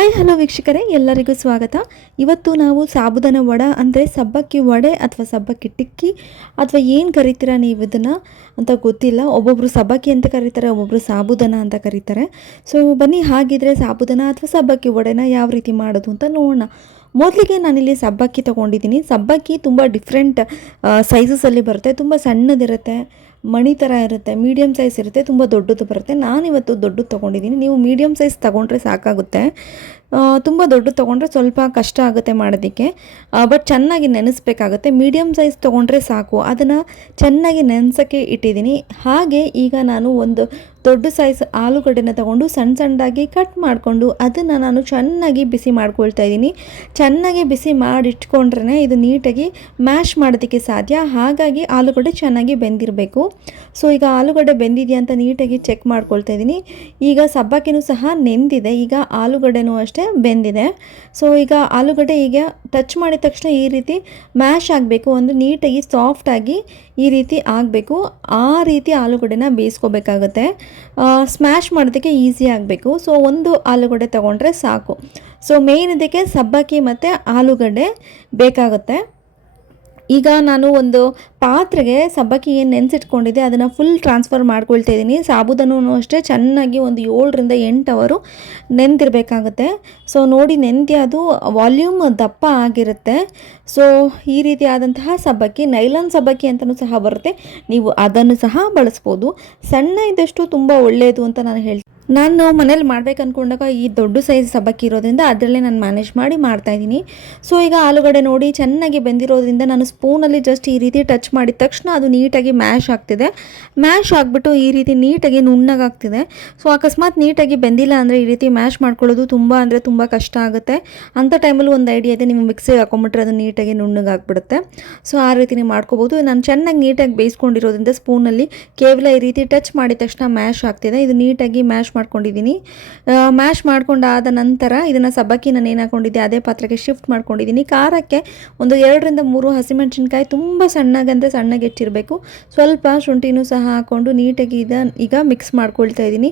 Hi, hello ವೀಕ್ಷಕರೇ, ಎಲ್ಲರಿಗೂ ಸ್ವಾಗತ. ಇವತ್ತು ನಾವು ಸಾಬುದಾನ ವಡ ಅಂದರೆ ಸಬ್ಬಕ್ಕಿ ವಡೆ ಅಥವಾ ಸಬ್ಬಕ್ಕಿ ಟಿಕ್ಕಿ ಅಥವಾ ಏನು ಕರಿತೀರಾ ನೀವು ಇದನ್ನು ಅಂತ ಗೊತ್ತಿಲ್ಲ. ಒಬ್ಬೊಬ್ಬರು ಸಬ್ಬಕ್ಕಿ ಅಂತ ಕರೀತಾರೆ ಒಬ್ಬೊಬ್ಬರು ಸಾಬುದಾನ ಅಂತ ಕರೀತಾರೆ. ಸೊ ಬನ್ನಿ, ಹಾಗಿದ್ರೆ ಸಾಬುದಾನ ಅಥವಾ ಸಬ್ಬಕ್ಕಿ ವಡೆನ ಯಾವ ರೀತಿ ಮಾಡೋದು ಅಂತ ನೋಡೋಣ. ಮೊದಲಿಗೆ ನಾನಿಲ್ಲಿ ಸಬ್ಬಕ್ಕಿ ತೊಗೊಂಡಿದ್ದೀನಿ. ಸಬ್ಬಕ್ಕಿ ತುಂಬ ಡಿಫ್ರೆಂಟ್ ಸೈಜಸಲ್ಲಿ ಬರುತ್ತೆ. ತುಂಬ ಸಣ್ಣದಿರುತ್ತೆ. ಮಣಿ ಥರ ಇರುತ್ತೆ ಮೀಡಿಯಮ್ ಸೈಜ್ ಇರುತ್ತೆ, ತುಂಬ ದೊಡ್ಡದು ಬರುತ್ತೆ. ನಾನಿವತ್ತು ದೊಡ್ಡದು ತೊಗೊಂಡಿದ್ದೀನಿ. ನೀವು ಮೀಡಿಯಮ್ ಸೈಜ್ ತೊಗೊಂಡ್ರೆ ಸಾಕಾಗುತ್ತೆ. ತುಂಬ ದೊಡ್ಡ ತೊಗೊಂಡ್ರೆ ಸ್ವಲ್ಪ ಕಷ್ಟ ಆಗುತ್ತೆ ಮಾಡೋದಕ್ಕೆ. ಬಟ್ ಚೆನ್ನಾಗಿ ನೆನೆಸ್ಬೇಕಾಗುತ್ತೆ. ಮೀಡಿಯಮ್ ಸೈಜ್ ತೊಗೊಂಡ್ರೆ ಸಾಕು. ಅದನ್ನು ಚೆನ್ನಾಗಿ ನೆನೆಸೋಕ್ಕೆ ಇಟ್ಟಿದ್ದೀನಿ. ಹಾಗೆ ಈಗ ನಾನು ಒಂದು ದೊಡ್ಡ ಸೈಜ್ ಆಲೂಗಡ್ಡೆನ ತಗೊಂಡು ಸಣ್ಣ ಸಣ್ಣದಾಗಿ ಕಟ್ ಮಾಡಿಕೊಂಡು ಅದನ್ನು ನಾನು ಚೆನ್ನಾಗಿ ಬಿಸಿ ಮಾಡ್ಕೊಳ್ತಾ ಇದ್ದೀನಿ. ಚೆನ್ನಾಗಿ ಬಿಸಿ ಮಾಡಿಟ್ಕೊಂಡ್ರೆ ಇದು ನೀಟಾಗಿ ಮ್ಯಾಶ್ ಮಾಡೋದಕ್ಕೆ ಸಾಧ್ಯ. ಹಾಗಾಗಿ ಆಲೂಗಡ್ಡೆ ಚೆನ್ನಾಗಿ ಬೆಂದಿರಬೇಕು. ಸೊ ಈಗ ಆಲೂಗಡ್ಡೆ ಬೆಂದಿದೆಯಾ ಅಂತ ನೀಟಾಗಿ ಚೆಕ್ ಮಾಡ್ಕೊಳ್ತಾ ಇದ್ದೀನಿ. ಈಗ ಸಬ್ಬಕ್ಕಿನೂ ಸಹ ನೆಂದಿದೆ. ಈಗ ಆಲೂಗಡ್ಡೆನೂ ಅಷ್ಟೇ ಬೆಂದಿದೆ. ಸೊ ಈಗ ಆಲೂಗಡ್ಡೆ ಈಗ ಟಚ್ ಮಾಡಿದ ತಕ್ಷಣ ಈ ರೀತಿ ಮ್ಯಾಶ್ ಆಗಬೇಕು. ಒಂದು ನೀಟಾಗಿ ಸಾಫ್ಟಾಗಿ ಈ ರೀತಿ ಆಗಬೇಕು. ಆ ರೀತಿ ಆಲೂಗಡ್ಡೆನ ಬೇಯಿಸ್ಕೋಬೇಕಾಗುತ್ತೆ. ಸ್ಮ್ಯಾಶ್ ಮಾಡೋದಕ್ಕೆ ಈಸಿ ಆಗಬೇಕು. ಸೊ ಒಂದು ಆಲೂಗಡ್ಡೆ ತೊಗೊಂಡ್ರೆ ಸಾಕು. ಸೊ ಮೇಯ್ನ್ ಇದಕ್ಕೆ ಸಬ್ಬಕ್ಕಿ ಮತ್ತು ಆಲೂಗಡ್ಡೆ ಬೇಕಾಗುತ್ತೆ. ಈಗ ನಾನು ಒಂದು ಪಾತ್ರೆಗೆ ಸಬ್ಬಕ್ಕಿ ಏನು ನೆನೆಸಿಟ್ಕೊಂಡಿದ್ದೆ, ಅದನ್ನು ಫುಲ್ ಟ್ರಾನ್ಸ್ಫರ್ ಮಾಡ್ಕೊಳ್ತಾ ಇದ್ದೀನಿ. ಸಾಬುದನ್ನು ಅಷ್ಟೇ, ಚೆನ್ನಾಗಿ ಒಂದು ಏಳರಿಂದ ಎಂಟು ಅವರು ನೆನೆದಿರಬೇಕಾಗುತ್ತೆ. ಸೊ ನೋಡಿ ನೆನೆದಿ ಅದು ವಾಲ್ಯೂಮ್ ದಪ್ಪ ಆಗಿರುತ್ತೆ. ಸೊ ಈ ರೀತಿಯಾದಂತಹ ಸಬ್ಬಕ್ಕಿ ನೈಲಾನ್ ಸಬ್ಬಕ್ಕಿ ಅಂತಲೂ ಸಹ ಬರುತ್ತೆ. ನೀವು ಅದನ್ನು ಸಹ ಬಳಸ್ಬೋದು. ಸಣ್ಣ ಇದ್ದಷ್ಟು ತುಂಬ ಒಳ್ಳೆಯದು ಅಂತ ನಾನು ಹೇಳ್ತೀನಿ. ನಾನು ಮನೇಲಿ ಮಾಡ್ಬೇಕು ಅಂದ್ಕೊಂಡಾಗ ಈ ದೊಡ್ಡ ಸೈಜ್ ಸಬ್ಬಕ್ಕಿ ಇರೋದ್ರಿಂದ ಅದರಲ್ಲೇ ನಾನು ಮ್ಯಾನೇಜ್ ಮಾಡಿ ಮಾಡ್ತಾಯಿದ್ದೀನಿ ಸೊ ಈಗ ಆಲೂಗಡೆ ನೋಡಿ ಚೆನ್ನಾಗಿ ಬೆಂದಿರೋದ್ರಿಂದ ನಾನು ಸ್ಪೂನಲ್ಲಿ ಜಸ್ಟ್ ಈ ರೀತಿ ಟಚ್ ಮಾಡಿದ ತಕ್ಷಣ ಅದು ನೀಟಾಗಿ ಮ್ಯಾಶ್ ಆಗ್ತಿದೆ. ಮ್ಯಾಶ್ ಆಗಿಬಿಟ್ಟು ಈ ರೀತಿ ನೀಟಾಗಿ ನುಣ್ಣಗಾಗ್ತಿದೆ ಸೊ ಅಕಸ್ಮಾತ್ ನೀಟಾಗಿ ಬೆಂದಿಲ್ಲ ಅಂದರೆ ಈ ರೀತಿ ಮ್ಯಾಶ್ ಮಾಡ್ಕೊಳ್ಳೋದು ತುಂಬ ಅಂದರೆ ತುಂಬ ಕಷ್ಟ ಆಗುತ್ತೆ. ಅಂಥ ಟೈಮಲ್ಲಿ ಒಂದು ಐಡಿಯಾ ಇದೆ, ನೀವು ಮಿಕ್ಸಿಗೆ ಹಾಕೊಂಬಿಟ್ರೆ ಅದು ನೀಟಾಗಿ ನುಣ್ಣಗಾಗ್ಬಿಡುತ್ತೆ ಸೊ ಆ ರೀತಿ ನೀವು ಮಾಡ್ಕೋಬೋದು. ನಾನು ಚೆನ್ನಾಗಿ ನೀಟಾಗಿ ಬೇಯಿಸ್ಕೊಂಡಿರೋದ್ರಿಂದ ಸ್ಪೂನಲ್ಲಿ ಕೇವಲ ಈ ರೀತಿ ಟಚ್ ಮಾಡಿದ ತಕ್ಷಣ ಮ್ಯಾಶ್ ಆಗ್ತಿದೆ. ಇದು ನೀಟಾಗಿ ಮ್ಯಾಶ್ ಮಾಡ್ಕೊಂಡಿದ್ದೀನಿ. ಮ್ಯಾಶ್ ಮಾಡ್ಕೊಂಡಾದ ನಂತರ ಇದನ್ನು ಸಬ್ಬಕ್ಕಿ ನಾನು ಏನು ಹಾಕೊಂಡಿದ್ದೆ ಅದೇ ಪಾತ್ರೆಗೆ ಶಿಫ್ಟ್ ಮಾಡ್ಕೊಂಡಿದ್ದೀನಿ. ಖಾರಕ್ಕೆ ಒಂದು ಎರಡರಿಂದ ಮೂರು ಹಸಿಮೆಣಸಿನ್ಕಾಯಿ ತುಂಬ ಸಣ್ಣಗಂದರೆ ಸಣ್ಣಗೆ ಹೆಚ್ಚಿರಬೇಕು. ಸ್ವಲ್ಪ ಶುಂಠಿನೂ ಸಹ ಹಾಕ್ಕೊಂಡು ನೀಟಾಗಿ ಇದ, ಈಗ ಮಿಕ್ಸ್ ಮಾಡ್ಕೊಳ್ತಾ ಇದ್ದೀನಿ.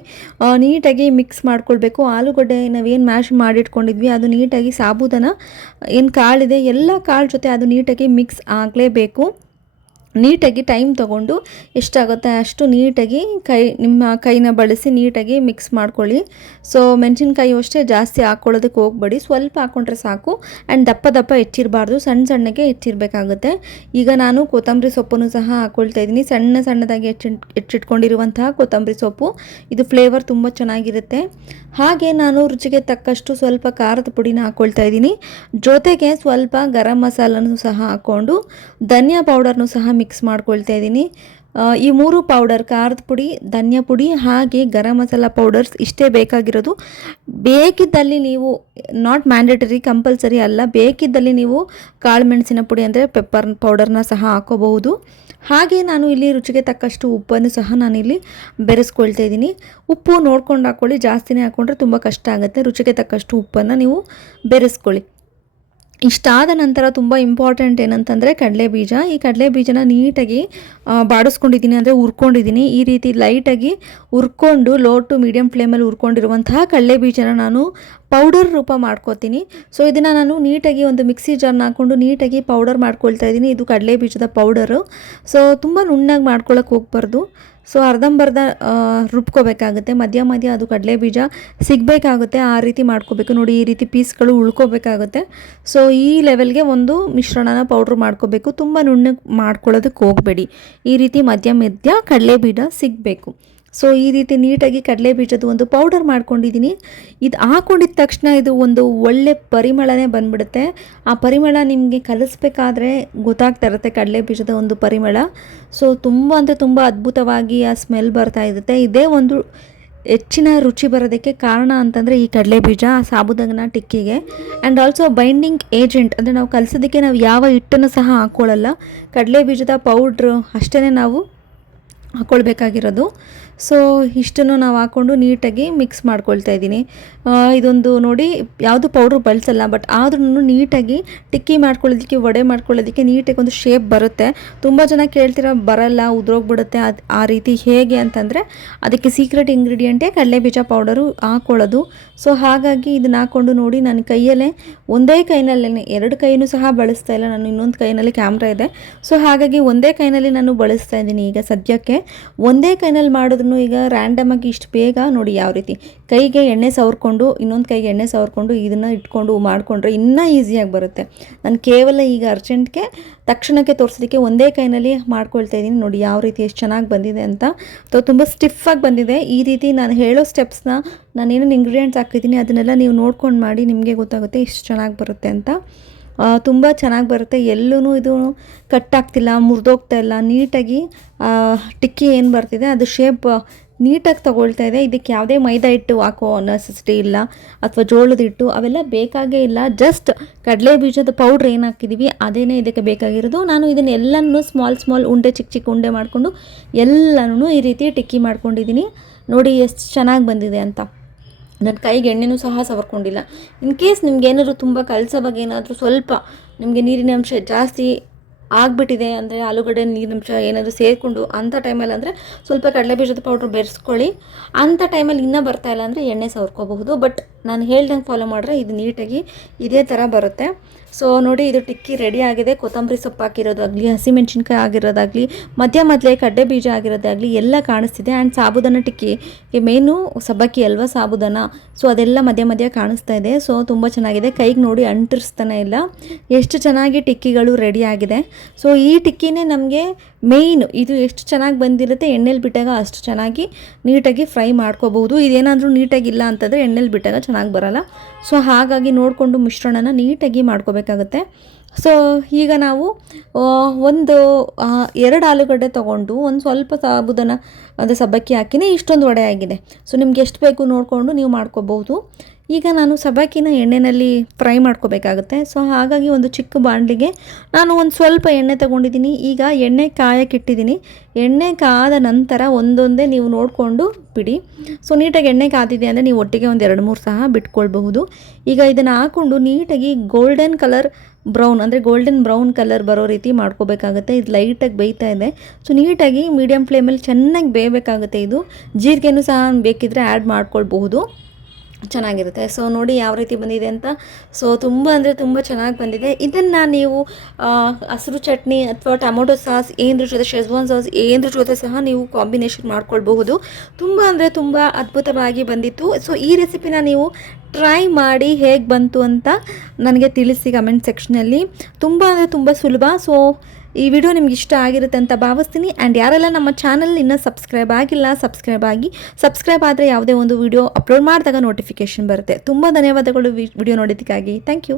ನೀಟಾಗಿ ಮಿಕ್ಸ್ ಮಾಡ್ಕೊಳ್ಬೇಕು. ಆಲೂಗಡ್ಡೆ ನಾವೇನು ಮ್ಯಾಶ್ ಮಾಡಿಟ್ಕೊಂಡಿದ್ವಿ, ಅದು ನೀಟಾಗಿ ಸಾಬೂದನ, ಏನು ಕಾಳಿದೆ, ಎಲ್ಲ ಕಾಳು ಜೊತೆ ಅದು ನೀಟಾಗಿ ಮಿಕ್ಸ್ ಆಗಲೇಬೇಕು. ನೀಟಾಗಿ ಟೈಮ್ ತೊಗೊಂಡು ಎಷ್ಟಾಗುತ್ತೆ ಅಷ್ಟು ನೀಟಾಗಿ ಕೈ, ನಿಮ್ಮ ಕೈನ ಬಳಸಿ ನೀಟಾಗಿ ಮಿಕ್ಸ್ ಮಾಡ್ಕೊಳ್ಳಿ. ಸೊ ಮೆಣಸಿನ್ಕಾಯಿ ಅಷ್ಟೇ ಜಾಸ್ತಿ ಹಾಕ್ಕೊಳ್ಳೋದಕ್ಕೆ ಹೋಗ್ಬೇಡಿ. ಸ್ವಲ್ಪ ಹಾಕ್ಕೊಂಡ್ರೆ ಸಾಕು. ಆ್ಯಂಡ್ ದಪ್ಪ ದಪ್ಪ ಹೆಚ್ಚಿರಬಾರ್ದು. ಸಣ್ಣ ಸಣ್ಣಗೆ ಹೆಚ್ಚಿರಬೇಕಾಗುತ್ತೆ. ಈಗ ನಾನು ಕೊತ್ತಂಬರಿ ಸೊಪ್ಪನ್ನು ಸಹ ಹಾಕ್ಕೊಳ್ತಾ ಇದ್ದೀನಿ. ಸಣ್ಣ ಸಣ್ಣದಾಗಿ ಹೆಚ್ಚಿ ಹೆಚ್ಚಿಟ್ಕೊಂಡಿರುವಂತಹ ಕೊತ್ತಂಬರಿ ಸೊಪ್ಪು. ಇದು ಫ್ಲೇವರ್ ತುಂಬ ಚೆನ್ನಾಗಿರುತ್ತೆ. ಹಾಗೆ ನಾನು ರುಚಿಗೆ ತಕ್ಕಷ್ಟು ಸ್ವಲ್ಪ ಖಾರದ ಪುಡಿನ ಹಾಕ್ಕೊಳ್ತಾ ಇದ್ದೀನಿ. ಜೊತೆಗೆ ಸ್ವಲ್ಪ ಗರಂ ಮಸಾಲನೂ ಸಹ ಹಾಕ್ಕೊಂಡು ಧನಿಯಾ ಪೌಡರ್ನು ಸಹ ಮಿಕ್ಸ್ ಮಾಡ್ಕೊಳ್ತಾ ಇದ್ದೀನಿ. ಈ ಮೂರು ಪೌಡರ್ ಖಾರದ ಪುಡಿ, ಧನ್ಯ ಪುಡಿ, ಹಾಗೆ ಗರಂ ಮಸಾಲ ಪೌಡರ್ಸ್ ಇಷ್ಟೇ ಬೇಕಾಗಿರೋದು. ಬೇಕಿದ್ದಲ್ಲಿ ನೀವು ನಾಟ್ ಮ್ಯಾಂಡೇಟರಿ ಕಂಪಲ್ಸರಿ ಅಲ್ಲ, ಬೇಕಿದ್ದಲ್ಲಿ ನೀವು ಕಾಳು ಮೆಣಸಿನ ಪುಡಿ ಅಂದರೆ ಪೆಪ್ಪರ್ ಪೌಡರ್ನ ಸಹ ಹಾಕೋಬಹುದು. ಹಾಗೆ ನಾನು ಇಲ್ಲಿ ರುಚಿಗೆ ತಕ್ಕಷ್ಟು ಉಪ್ಪನ್ನು ಸಹ ನಾನಿಲ್ಲಿ ಬೆರೆಸ್ಕೊಳ್ತಾ ಇದ್ದೀನಿ. ಉಪ್ಪು ನೋಡ್ಕೊಂಡು ಹಾಕ್ಕೊಳ್ಳಿ ಜಾಸ್ತಿನೇ ಹಾಕ್ಕೊಂಡ್ರೆ ತುಂಬ ಕಷ್ಟ ಆಗುತ್ತೆ. ರುಚಿಗೆ ತಕ್ಕಷ್ಟು ಉಪ್ಪನ್ನು ನೀವು ಬೆರೆಸ್ಕೊಳ್ಳಿ. ಇಷ್ಟಾದ ನಂತರ ತುಂಬ ಇಂಪಾರ್ಟೆಂಟ್ ಏನಂತಂದರೆ ಕಡಲೆ ಬೀಜ. ಈ ಕಡಲೆ ಬೀಜನ ನೀಟಾಗಿ ಬಾಡಿಸ್ಕೊಂಡಿದ್ದೀನಿ, ಅಂದರೆ ಹುರ್ಕೊಂಡಿದ್ದೀನಿ. ಈ ರೀತಿ ಲೈಟಾಗಿ ಹುರ್ಕೊಂಡು ಲೋ ಟು ಮೀಡಿಯಮ್ ಫ್ಲೇಮಲ್ಲಿ ಹುರ್ಕೊಂಡಿರುವಂತಹ ಕಡಲೆ ಬೀಜನ ನಾನು ಪೌಡರ್ ರೂಪ ಮಾಡ್ಕೋತೀನಿ. ಸೊ ಇದನ್ನು ನಾನು ನೀಟಾಗಿ ಒಂದು ಮಿಕ್ಸಿ ಜಾರ್ನ ಹಾಕ್ಕೊಂಡು ನೀಟಾಗಿ ಪೌಡರ್ ಮಾಡ್ಕೊಳ್ತಾ ಇದ್ದೀನಿ. ಇದು ಕಡಲೆ ಬೀಜದ ಪೌಡರು ಸೊ ತುಂಬ ನುಣ್ಣಾಗಿ ಮಾಡ್ಕೊಳ್ಳೋಕೆ ಹೋಗ್ಬಾರ್ದು. ಸೊ ಅರ್ಧಂಬರ್ಧ ರುಬ್ಕೋಬೇಕಾಗುತ್ತೆ. ಮಧ್ಯ ಮಧ್ಯ ಅದು ಕಡಲೆ ಬೀಜ ಸಿಗಬೇಕಾಗುತ್ತೆ. ಆ ರೀತಿ ಮಾಡ್ಕೋಬೇಕು. ನೋಡಿ, ಈ ರೀತಿ ಪೀಸ್ಗಳು ಉಳ್ಕೋಬೇಕಾಗುತ್ತೆ. ಸೊ ಈ ಲೆವೆಲ್ಗೆ ಒಂದು ಮಿಶ್ರಣನ ಪೌಡ್ರ್ ಮಾಡ್ಕೋಬೇಕು. ತುಂಬ ನುಣ್ಣಗೆ ಮಾಡ್ಕೊಳ್ಳೋದಕ್ಕೆ ಹೋಗಬೇಡಿ. ಈ ರೀತಿ ಮಧ್ಯ ಮಧ್ಯ ಕಡಲೆ ಬೀಜ ಸಿಗಬೇಕು. ಸೊ ಈ ರೀತಿ ನೀಟಾಗಿ ಕಡಲೆ ಬೀಜದ ಒಂದು ಪೌಡರ್ ಮಾಡ್ಕೊಂಡಿದ್ದೀನಿ. ಇದು ಹಾಕೊಂಡಿದ ತಕ್ಷಣ ಇದು ಒಂದು ಒಳ್ಳೆ ಪರಿಮಳನೇ ಬಂದ್ಬಿಡುತ್ತೆ. ಆ ಪರಿಮಳ ನಿಮಗೆ ಕಲಿಸ್ಬೇಕಾದ್ರೆ ಗೊತ್ತಾಗ್ತಾ ಇರುತ್ತೆ ಕಡಲೆ ಬೀಜದ ಒಂದು ಪರಿಮಳ. ಸೊ ತುಂಬ ಅಂದರೆ ತುಂಬ ಅದ್ಭುತವಾಗಿ ಆ ಸ್ಮೆಲ್ ಬರ್ತಾ ಇರುತ್ತೆ. ಇದೇ ಒಂದು ಹೆಚ್ಚಿನ ರುಚಿ ಬರೋದಕ್ಕೆ ಕಾರಣ ಅಂತಂದರೆ ಈ ಕಡಲೆ ಬೀಜ ಸಾಬುದಾಗನ ಟಿಕ್ಕಿಗೆ. ಆ್ಯಂಡ್ ಆಲ್ಸೋ ಬೈಂಡಿಂಗ್ ಏಜೆಂಟ್ ಅಂದರೆ ನಾವು ಕಲಿಸೋದಕ್ಕೆ ನಾವು ಯಾವ ಹಿಟ್ಟನ್ನು ಸಹ ಹಾಕ್ಕೊಳ್ಳಲ್ಲ ಕಡಲೆ ಬೀಜದ ಪೌಡ್ರು ಅಷ್ಟೇ ನಾವು ಹಾಕ್ಕೊಳ್ಬೇಕಾಗಿರೋದು ಸೊ ಇಷ್ಟನ್ನು ನಾವು ಹಾಕ್ಕೊಂಡು ನೀಟಾಗಿ ಮಿಕ್ಸ್ ಮಾಡ್ಕೊಳ್ತಾ ಇದ್ದೀನಿ. ಇದೊಂದು ನೋಡಿ ಯಾವುದು ಪೌಡ್ರ್ ಬಳಸಲ್ಲ ಬಟ್ ಆದ್ರೂ ನೀಟಾಗಿ ಟಿಕ್ಕಿ ಮಾಡ್ಕೊಳ್ಳೋದಕ್ಕೆ, ವಡೆ ಮಾಡ್ಕೊಳ್ಳೋದಕ್ಕೆ ನೀಟಾಗಿ ಒಂದು ಶೇಪ್ ಬರುತ್ತೆ. ತುಂಬ ಜನ ಕೇಳ್ತೀರ, ಬರಲ್ಲ, ಉದ್ರೋಗ್ಬಿಡುತ್ತೆ, ಅದು ಆ ರೀತಿ ಹೇಗೆ ಅಂತಂದರೆ ಅದಕ್ಕೆ ಸೀಕ್ರೆಟ್ ಇಂಗ್ರೀಡಿಯೆಂಟೇ ಕಡಲೆ ಬೀಜ ಪೌಡರು ಹಾಕ್ಕೊಳ್ಳೋದು ಸೊ ಹಾಗಾಗಿ ಇದನ್ನ ಹಾಕ್ಕೊಂಡು ನೋಡಿ ನಾನು ಕೈಯಲ್ಲೇ, ಒಂದೇ ಕೈನಲ್ಲೇ ಎರಡು ಕೈನೂ ಸಹ ಬಳಸ್ತಾ ಇಲ್ಲ, ನಾನು ಇನ್ನೊಂದು ಕೈನಲ್ಲಿ ಕ್ಯಾಮ್ರಾ ಇದೆ. ಸೊ ಹಾಗಾಗಿ ಒಂದೇ ಕೈನಲ್ಲಿ ನಾನು ಬಳಸ್ತಾ ಇದ್ದೀನಿ ಈಗ ಸದ್ಯಕ್ಕೆ. ಒಂದೇ ಕೈನಲ್ಲಿ ಮಾಡಿದ್ರು ಈಗ ರ್ಯಾಂಡಮ್ ಆಗಿ ಇಷ್ಟು ಬೇಗ ನೋಡಿ ಯಾವ ರೀತಿ. ಕೈಗೆ ಎಣ್ಣೆ ಸವರ್ಕೊಂಡು, ಇನ್ನೊಂದು ಕೈಗೆ ಎಣ್ಣೆ ಸವರ್ಕೊಂಡು ಇದನ್ನು ಇಟ್ಕೊಂಡು ಮಾಡಿಕೊಂಡ್ರೆ ಇನ್ನೂ ಈಸಿಯಾಗಿ ಬರುತ್ತೆ. ನಾನು ಕೇವಲ ಈಗ ಅರ್ಜೆಂಟ್ಗೆ ತಕ್ಷಣಕ್ಕೆ ತೋರಿಸೋದಕ್ಕೆ ಒಂದೇ ಕೈನಲ್ಲಿ ಮಾಡ್ಕೊಳ್ತಾ ಇದ್ದೀನಿ. ನೋಡಿ ಯಾವ ರೀತಿ ಎಷ್ಟು ಚೆನ್ನಾಗಿ ಬಂದಿದೆ ಅಂತ. ಸೊ ತುಂಬ ಸ್ಟಿಫಾಗಿ ಬಂದಿದೆ. ಈ ರೀತಿ ನಾನು ಹೇಳೋ ಸ್ಟೆಪ್ಸ್ನ ನಾನು ಏನೇನು ಇಂಗ್ರೀಡಿಯೆಂಟ್ಸ್ ಹಾಕಿದ್ದೀನಿ ಅದನ್ನೆಲ್ಲ ನೀವು ನೋಡ್ಕೊಂಡು ಮಾಡಿ ನಿಮಗೆ ಗೊತ್ತಾಗುತ್ತೆ ಇಷ್ಟು ಚೆನ್ನಾಗಿ ಬರುತ್ತೆ ಅಂತ. ತುಂಬ ಚೆನ್ನಾಗಿ ಬರುತ್ತೆ. ಎಲ್ಲೂ ಇದು ಕಟ್ ಆಗ್ತಿಲ್ಲ ಮುರಿದೋಗ್ತಾ ಇಲ್ಲ. ನೀಟಾಗಿ ಟಿಕ್ಕಿ ಏನು ಬರ್ತಿದೆ, ಅದು ಶೇಪ್ ನೀಟಾಗಿ ತಗೊಳ್ತಾ ಇದೆ. ಇದಕ್ಕೆ ಯಾವುದೇ ಮೈದಾ ಹಿಟ್ಟು ಹಾಕೋ ನೆಸೆಸಿಟಿ ಇಲ್ಲ, ಅಥವಾ ಜೋಳದ ಹಿಟ್ಟು, ಅವೆಲ್ಲ ಬೇಕಾಗೇ ಇಲ್ಲ. ಜಸ್ಟ್ ಕಡಲೆ ಬೀಜದ ಪೌಡ್ರ್ ಏನು ಹಾಕಿದ್ದೀವಿ ಅದೇನೇ ಇದಕ್ಕೆ ಬೇಕಾಗಿರೋದು. ನಾನು ಇದನ್ನೆಲ್ಲನೂ ಸ್ಮಾಲ್ ಸ್ಮಾಲ್ ಉಂಡೆ ಚಿಕ್ಕ ಚಿಕ್ಕ ಉಂಡೆ ಮಾಡಿಕೊಂಡು ಎಲ್ಲನೂ ಈ ರೀತಿ ಟಿಕ್ಕಿ ಮಾಡ್ಕೊಂಡಿದ್ದೀನಿ ನೋಡಿ, ಎಷ್ಟು ಚೆನ್ನಾಗಿ ಬಂದಿದೆ ಅಂತ. ನನ್ನ ಕೈಗೆ ಎಣ್ಣೆನೂ ಸಹ ಸವರ್ಕೊಂಡಿಲ್ಲ. ಇನ್ ಕೇಸ್ ನಿಮ್ಗೆ ಏನಾದರೂ ತುಂಬ ಕಲಸೋ ಬಗ್ಗೆ ಏನಾದರೂ ಸ್ವಲ್ಪ ನಿಮಗೆ ನೀರಿನ ಅಂಶ ಜಾಸ್ತಿ ಆಗಿಬಿಟ್ಟಿದೆ ಅಂದರೆ ಆಲೂಗಡ್ಡೆ ನೀರಿನಂಶ ಏನಾದರೂ ಸೇರಿಕೊಂಡು ಅಂಥ ಟೈಮಲ್ಲಿ ಅಂದರೆ ಸ್ವಲ್ಪ ಕಡಲೆ ಬೀಜದ ಪೌಡ್ರ್ ಬೆರೆಸ್ಕೊಳ್ಳಿ. ಅಂಥ ಟೈಮಲ್ಲಿ ಇನ್ನೂ ಬರ್ತಾ ಇಲ್ಲ ಅಂದರೆ ಎಣ್ಣೆ ಸವರ್ಕೋಬಹುದು. ಬಟ್ ನಾನು ಹೇಳ್ದಂಗೆ ಫಾಲೋ ಮಾಡಿದ್ರೆ ಇದು ನೀಟಾಗಿ ಇದೇ ಥರ ಬರುತ್ತೆ. ಸೊ ನೋಡಿ ಇದು ಟಿಕ್ಕಿ ರೆಡಿ ಆಗಿದೆ. ಕೊತ್ತಂಬರಿ ಸೊಪ್ಪು ಹಾಕಿರೋದಾಗಲಿ, ಹಸಿಮೆಣ್ಸಿನ್ಕಾಯಿ ಆಗಿರೋದಾಗಲಿ, ಮಧ್ಯ ಮಧ್ಯೆ ಕಡ್ಡೆ ಬೀಜ ಆಗಿರೋದಾಗಲಿ ಎಲ್ಲ ಕಾಣಿಸ್ತಿದೆ. ಆ್ಯಂಡ್ ಸಾಬುದಾನ ಟಿಕ್ಕಿ ಮೇನು ಸಬ್ಬಕ್ಕಿ ಅಲ್ವಾ ಸಾಬುದಾನ? ಸೊ ಅದೆಲ್ಲ ಮಧ್ಯ ಮಧ್ಯ ಕಾಣಿಸ್ತಾ ಇದೆ. ಸೊ ತುಂಬ ಚೆನ್ನಾಗಿದೆ. ಕೈಗೆ ನೋಡಿ ಅಂಟಿಸ್ತಾನೆ ಇಲ್ಲ. ಎಷ್ಟು ಚೆನ್ನಾಗಿ ಟಿಕ್ಕಿಗಳು ರೆಡಿ ಆಗಿದೆ. ಸೊ ಈ ಟಿಕ್ಕಿನೇ ನಮಗೆ ಮೇಯ್ನ್ ಇದು ಎಷ್ಟು ಚೆನ್ನಾಗಿ ಬಂದಿರುತ್ತೆ, ಎಣ್ಣೆಲಿ ಬಿಟ್ಟಾಗ ಅಷ್ಟು ಚೆನ್ನಾಗಿ ನೀಟಾಗಿ ಫ್ರೈ ಮಾಡ್ಕೋಬಹುದು. ಇದೇನಾದರೂ ನೀಟಾಗಿಲ್ಲ ಅಂತಂದರೆ ಎಣ್ಣೆಲಿ ಬಿಟ್ಟಾಗ ಚೆನ್ನಾಗಿ ಬರಲ್ಲ. ಸೊ ಹಾಗಾಗಿ ನೋಡಿಕೊಂಡು ಮಿಶ್ರಣನ ನೀಟಾಗಿ ಮಾಡ್ಕೋಬೇಕಾಗುತ್ತೆ. ಸೊ ಈಗ ನಾವು ಒಂದು ಎರಡು ಆಲೂಗಡ್ಡೆ ತೊಗೊಂಡು ಒಂದು ಸ್ವಲ್ಪ ಸಾಬುದನ ಅಂದರೆ ಸಬ್ಬಕ್ಕಿ ಹಾಕಿನೇ ಇಷ್ಟೊಂದು ವಡೆ ಆಗಿದೆ. ಸೊ ನಿಮ್ಗೆ ಎಷ್ಟು ಬೇಕು ನೋಡಿಕೊಂಡು ನೀವು ಮಾಡ್ಕೋಬಹುದು. ಈಗ ನಾನು ಸಬಾಕಿನ ಎಣ್ಣೆಯಲ್ಲಿ ಫ್ರೈ ಮಾಡ್ಕೋಬೇಕಾಗುತ್ತೆ. ಸೊ, ಹಾಗಾಗಿ ಒಂದು ಚಿಕ್ಕ ಬಾಣಲಿಗೆ ನಾನು ಒಂದು ಸ್ವಲ್ಪ ಎಣ್ಣೆ ತಗೊಂಡಿದ್ದೀನಿ. ಈಗ ಎಣ್ಣೆ ಕಾಯಕ್ಕಿಟ್ಟಿದ್ದೀನಿ. ಎಣ್ಣೆ ಕಾದ ನಂತರ ಒಂದೊಂದೇ ನೀವು ನೋಡಿಕೊಂಡು ಬಿಡಿ. ಸೊ, ನೀಟಾಗಿ ಎಣ್ಣೆ ಕಾದಿದೆ ಅಂದರೆ ನೀವು ಒಟ್ಟಿಗೆ ಒಂದು ಎರಡು ಮೂರು ಸಹ ಬಿಟ್ಕೊಳ್ಬಹುದು. ಈಗ ಇದನ್ನು ಹಾಕ್ಕೊಂಡು ನೀಟಾಗಿ ಗೋಲ್ಡನ್ ಕಲರ್ ಬ್ರೌನ್ ಅಂದರೆ ಗೋಲ್ಡನ್ ಬ್ರೌನ್ ಕಲರ್ ಬರೋ ರೀತಿ ಮಾಡ್ಕೋಬೇಕಾಗುತ್ತೆ. ಇದು ಲೈಟಾಗಿ ಬೇಯ್ತಾ ಇದೆ. ಸೊ, ನೀಟಾಗಿ ಮೀಡಿಯಮ್ ಫ್ಲೇಮಲ್ಲಿ ಚೆನ್ನಾಗಿ ಬೇಯಬೇಕಾಗುತ್ತೆ ಇದು. ಜೀರಿಗೆನೂ ಸಹ ಬೇಕಿದ್ರೆ ಆ್ಯಡ್ ಮಾಡ್ಕೊಳ್ಬಹುದು. ಚೆನ್ನಾಗಿರುತ್ತೆ. ಸೊ, ನೋಡಿ ಯಾವ ರೀತಿ ಬಂದಿದೆ ಅಂತ. ಸೊ, ತುಂಬ ಅಂದರೆ ತುಂಬ ಚೆನ್ನಾಗಿ ಬಂದಿದೆ. ಇದನ್ನು ನೀವು ಹಸಿರು ಚಟ್ನಿ ಅಥವಾ ಟೊಮೊಟೊ ಸಾಸ್ ಏನ್ರ ಜೊತೆ ಶೆಜ್ವಾನ್ ಸಾಸ್ ಏನರ ಜೊತೆ ಸಹ ನೀವು ಕಾಂಬಿನೇಷನ್ ಮಾಡ್ಕೊಳ್ಬಹುದು. ತುಂಬ ಅಂದರೆ ತುಂಬ ಅದ್ಭುತವಾಗಿ ಬಂದಿತ್ತು. ಸೊ, ಈ ರೆಸಿಪಿನ ನೀವು ಟ್ರೈ ಮಾಡಿ ಹೇಗೆ ಬಂತು ಅಂತ ನನಗೆ ತಿಳಿಸಿ ಕಮೆಂಟ್ ಸೆಕ್ಷನಲ್ಲಿ. ತುಂಬ ಅಂದರೆ ತುಂಬ ಸುಲಭ. ಸೊ ಈ ವಿಡಿಯೋ ನಿಮ್ಗೆ ಇಷ್ಟ ಆಗಿರುತ್ತೆ ಅಂತ ಭಾವಿಸ್ತೀನಿ. ಆ್ಯಂಡ್ ಯಾರೆಲ್ಲ ನಮ್ಮ ಚಾನಲ್ ಇನ್ನೂ ಸಬ್ಸ್ಕ್ರೈಬ್ ಆಗಿಲ್ಲ ಸಬ್ಸ್ಕ್ರೈಬ್ ಆಗಿ ಸಬ್ಸ್ಕ್ರೈಬ್ ಆದರೆ ಯಾವುದೇ ಒಂದು ವಿಡಿಯೋ ಅಪ್ಲೋಡ್ ಮಾಡಿದಾಗ ನೋಟಿಫಿಕೇಶನ್ ಬರುತ್ತೆ. ತುಂಬ ಧನ್ಯವಾದಗಳು ವಿಡಿಯೋ ನೋಡಿದ್ದಕ್ಕಾಗಿ. Thank you